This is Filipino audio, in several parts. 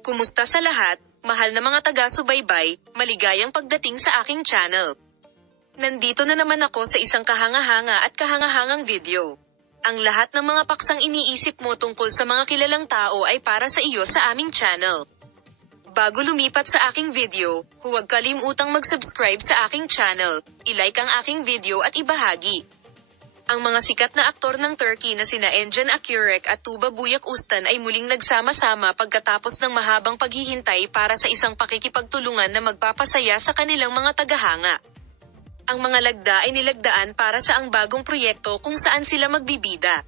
Kumusta sa lahat, mahal na mga taga-subaybay, maligayang pagdating sa aking channel. Nandito na naman ako sa isang kahanga-hanga at kahangahangang video. Ang lahat ng mga paksang iniisip mo tungkol sa mga kilalang tao ay para sa iyo sa aming channel. Bago lumipat sa aking video, huwag kalimutang mag-subscribe sa aking channel, i-like ang aking video at ibahagi. Ang mga sikat na aktor ng Turkey na sina Engin Akyurek at Tuba Büyüküstün ay muling nagsama-sama pagkatapos ng mahabang paghihintay para sa isang pakikipagtulungan na magpapasaya sa kanilang mga tagahanga. Ang mga lagda ay nilagdaan para sa ang bagong proyekto kung saan sila magbibida.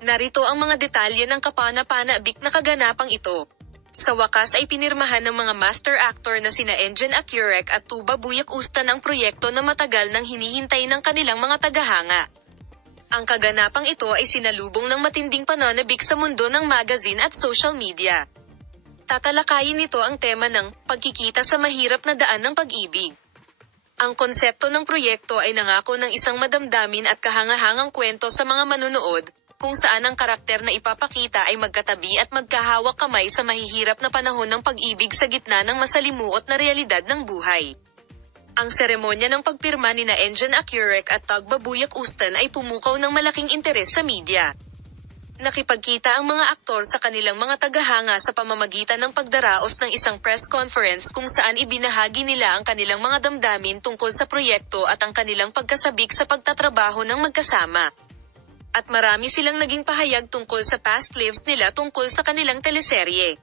Narito ang mga detalye ng kapana-panabik na kaganapang ito. Sa wakas ay pinirmahan ng mga master actor na sina Engin Akyurek at Tuba Büyüküstün ang proyekto na matagal nang hinihintay ng kanilang mga tagahanga. Ang kaganapang ito ay sinalubong ng matinding pananabik sa mundo ng magazine at social media. Tatalakayin nito ang tema ng pagkikita sa mahirap na daan ng pag-ibig. Ang konsepto ng proyekto ay nangako ng isang madamdamin at kahangahangang kwento sa mga manunood, kung saan ang karakter na ipapakita ay magkatabi at magkahawak kamay sa mahihirap na panahon ng pag-ibig sa gitna ng masalimuot na realidad ng buhay. Ang seremonya ng pagpirma nina Engin Akyurek at Tuba Büyüküstün ay pumukaw ng malaking interes sa media. Nakipagkita ang mga aktor sa kanilang mga tagahanga sa pamamagitan ng pagdaraos ng isang press conference kung saan ibinahagi nila ang kanilang mga damdamin tungkol sa proyekto at ang kanilang pagkasabik sa pagtatrabaho ng magkasama. At marami silang naging pahayag tungkol sa past lives nila tungkol sa kanilang teleserye.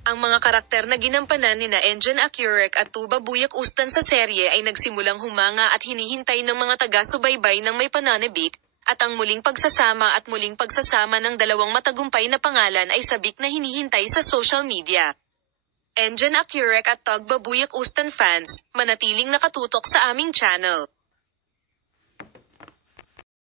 Ang mga karakter na ginampanan nina Engin Akyurek at Tuba Büyüküstün sa serye ay nagsimulang humanga at hinihintay ng mga taga-subaybay ng may pananabik, at ang muling pagsasama ng dalawang matagumpay na pangalan ay sabik na hinihintay sa social media. Engin Akyurek at Tuba Büyüküstün fans, manatiling nakatutok sa aming channel.